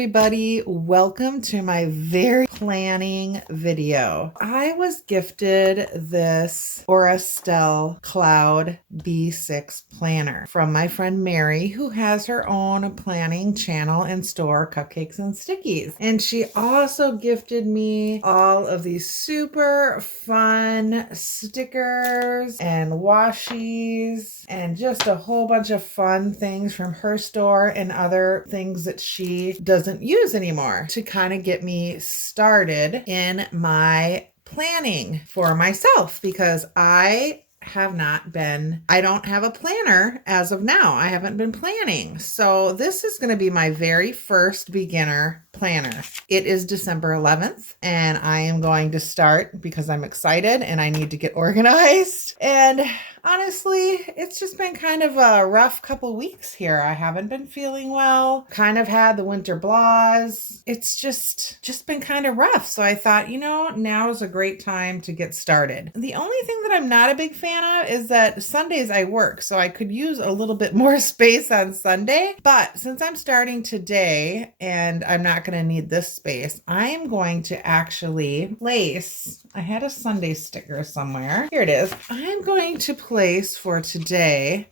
everybody, welcome to my very planning video. I was gifted this Estelle Cloud B6 planner from my friend Mary, who has her own planning channel and store, Cupcakes and Stickies. And she also gifted me all of these super fun stickers and washies and just a whole bunch of fun things from her store and other things that she doesn't use anymore to kind of get me started in my planning for myself, because I don't have a planner as of now. I haven't been planning. So this is going to be my very first beginner planner. It is December 11th and I am going to start because I'm excited and I need to get organized. And honestly, it's just been kind of a rough couple weeks here. I haven't been feeling well, kind of had the winter blahs. It's just been kind of rough. So I thought, now is a great time to get started. The only thing that I'm not a big fan of is that Sundays I work, so I could use a little bit more space on Sunday. But since I'm starting today and I'm not going to need this space, I am going to actually place, I had a Sunday sticker somewhere. Here it is. I'm going to place for today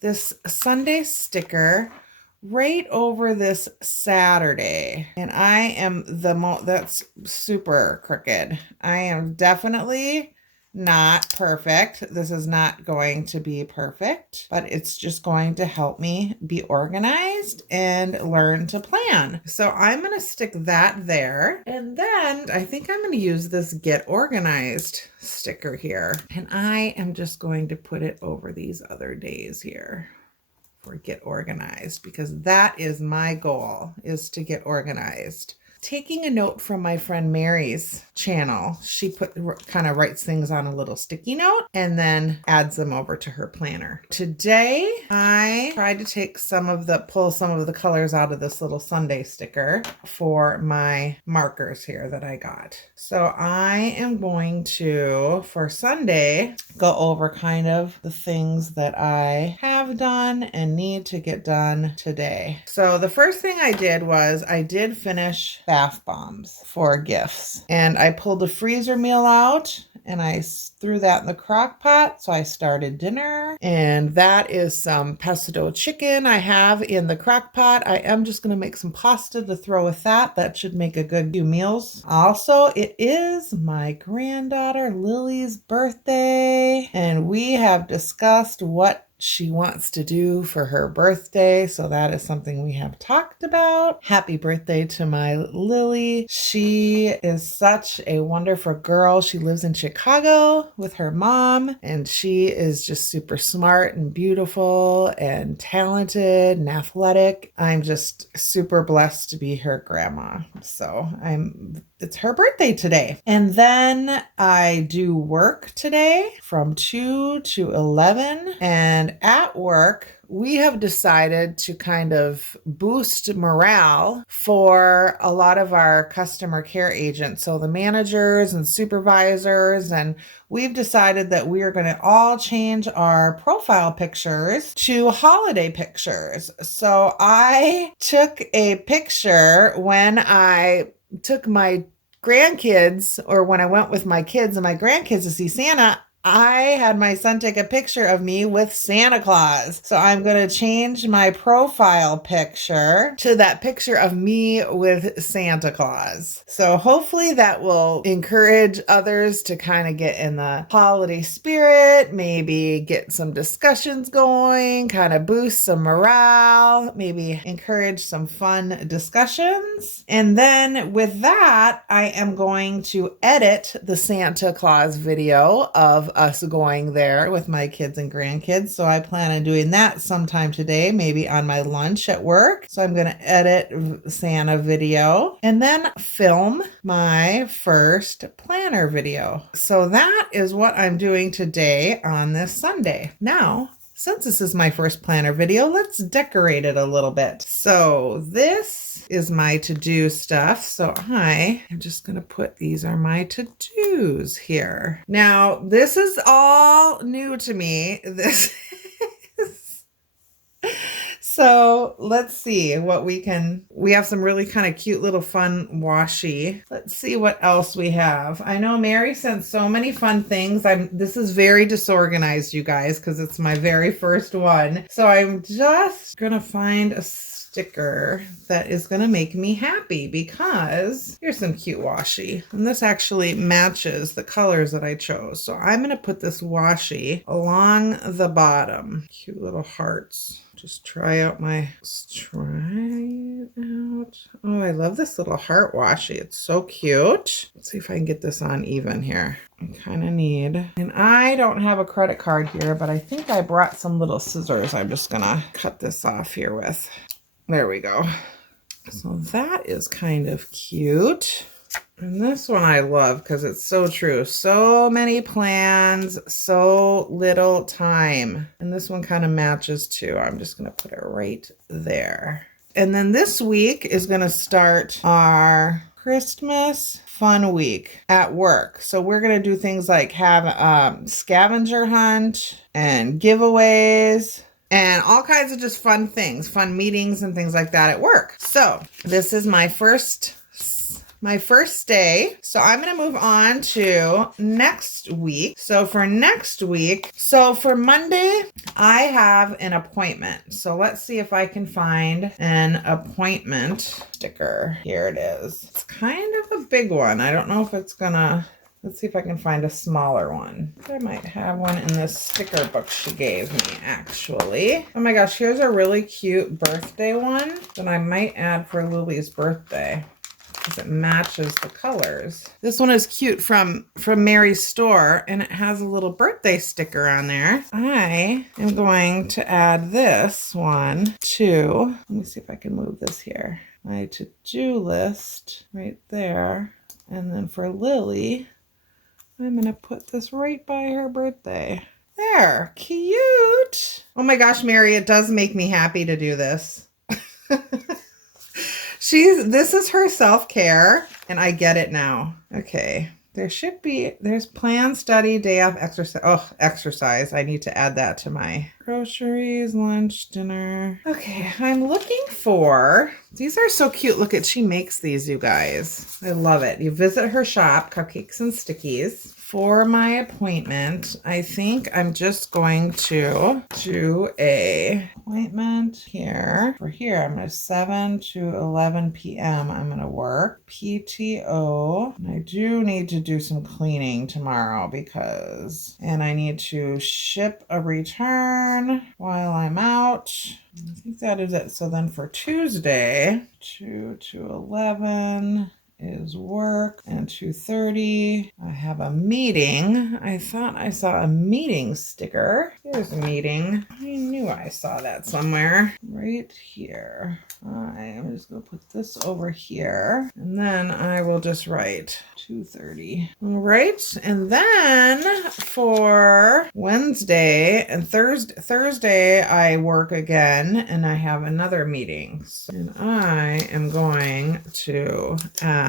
this Sunday sticker right over this Saturday. And I am that's super crooked. I am definitely not perfect. This is not going to be perfect, but it's just going to help me be organized and learn to plan. So I'm going to stick that there. And then I think I'm going to use this Get Organized sticker here. And I am just going to put it over these other days here for Get Organized, because that is my goal, is to get organized. Taking a note from my friend Mary's channel, she kind of writes things on a little sticky note and then adds them over to her planner. Today, I tried to pull some of the colors out of this little Sunday sticker for my markers here that I got. So I am going to, for Sunday, go over kind of the things that I have done and need to get done today. So the first thing I did was I did finish bath bombs for gifts, and I pulled the freezer meal out and I threw that in the crock pot. So I started dinner, and that is some pesto chicken I have in the crock pot. I am just going to make some pasta to throw with that. That should make a good few meals. Also, it is my granddaughter Lily's birthday, and we have discussed what she wants to do for her birthday. So that is something we have talked about. Happy birthday to my Lily. She is such a wonderful girl. She lives in Chicago with her mom, and she is just super smart and beautiful and talented and athletic. I'm just super blessed to be her grandma. So it's her birthday today. And then I do work today from 2 to 11. And at work, we have decided to kind of boost morale for a lot of our customer care agents. So the managers and supervisors, and we've decided that we are going to all change our profile pictures to holiday pictures. So I took a picture when I took my grandkids, or when I went with my kids and my grandkids to see Santa. I had my son take a picture of me with Santa Claus. So I'm going to change my profile picture to that picture of me with Santa Claus. So hopefully that will encourage others to kind of get in the holiday spirit, maybe get some discussions going, kind of boost some morale, maybe encourage some fun discussions. And then with that, I am going to edit the Santa Claus video of us going there with my kids and grandkids. So I plan on doing that sometime today, maybe on my lunch at work. So I'm going to edit Santa video and then film my first planner video. So that is what I'm doing today on this Sunday. Now, since this is my first planner video, let's decorate it a little bit. So this is my to-do stuff. So I am just going to put, these are my to-dos here. Now, this is all new to me. So let's see what we have some really kind of cute little fun washi. Let's see what else we have. I know Mary sent so many fun things. This is very disorganized, you guys, because it's my very first one. So I'm just gonna find a sticker that is going to make me happy, because here's some cute washi, and this actually matches the colors that I chose. So I'm going to put this washi along the bottom. Cute little hearts. Just try it out. Oh, I love this little heart washi. It's so cute. Let's see if I can get this on even here. I kind of need, and I don't have a credit card here, but I think I brought some little scissors. I'm just gonna cut this off here with. There we go. So that is kind of cute. And this one I love because it's so true. So many plans, so little time. And this one kind of matches too. I'm just going to put it right there. And then this week is going to start our Christmas fun week at work. So we're going to do things like have a scavenger hunt and giveaways. And all kinds of just fun things, fun meetings and things like that at work. So this is my first day. So I'm going to move on to next week. So for next week, so for Monday, I have an appointment. So let's see if I can find an appointment sticker. Here it is. It's kind of a big one. I don't know if it's gonna, let's see if I can find a smaller one. I might have one in this sticker book she gave me, actually. Oh my gosh, here's a really cute birthday one that I might add for Lily's birthday, because it matches the colors. This one is cute from Mary's store, and it has a little birthday sticker on there. I am going to add this one to, let me see if I can move this here, my to-do list right there. And then for Lily, I'm going to put this right by her birthday. There, cute. Oh my gosh, Mary, it does make me happy to do this. This is her self-care, and I get it now. Okay, there's plan, study, day off, exercise. Oh, exercise. I need to add that to my groceries, lunch, dinner. Okay, I'm looking for, these are so cute. Look at, she makes these, you guys. I love it. You visit her shop, Cupcakes and Stickies. For my appointment, I think I'm just going to do a appointment here. For here, I'm going to 7 to 11 p.m. I'm going to work PTO. And I do need to do some cleaning tomorrow and I need to ship a return while I'm out. I think that is it. So then for Tuesday, 2 to 11 is work, and 2:30 I have a meeting. I thought I saw a meeting sticker. Here's a meeting. I knew I saw that somewhere. Right here. I'm just going to put this over here, and then I will just write 2:30. All right, and then for Wednesday and Thursday I work again, and I have another meeting. And I am going to add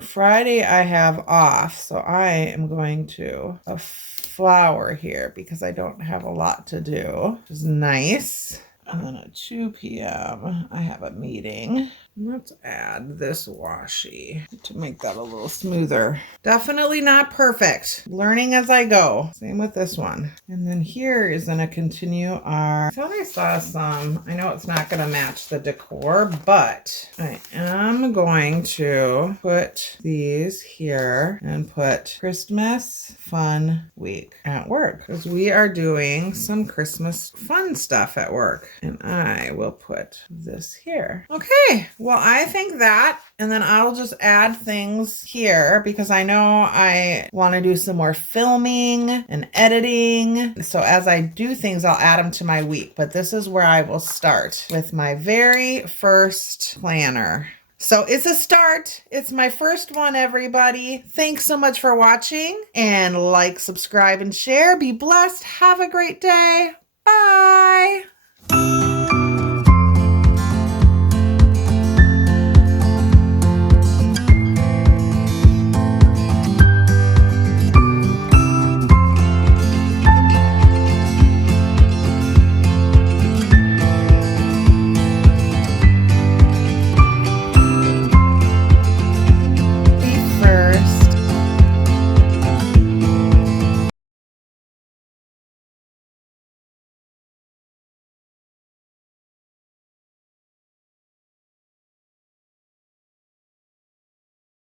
Friday I have off, so I am going to a flower here because I don't have a lot to do, which is nice. And then at 2 p.m. I have a meeting. Let's add this washi to make that a little smoother. Definitely not perfect. Learning as I go. Same with this one. And then here is going to continue our, I thought I saw some, I know it's not going to match the decor, but I am going to put these here and put Christmas fun week at work, because we are doing some Christmas fun stuff at work. And I will put this here. Okay. Well, I think that, and then I'll just add things here because I know I want to do some more filming and editing. So as I do things, I'll add them to my week. But this is where I will start with my very first planner. So it's a start. It's my first one, everybody. Thanks so much for watching, and like, subscribe, and share. Be blessed. Have a great day. Bye.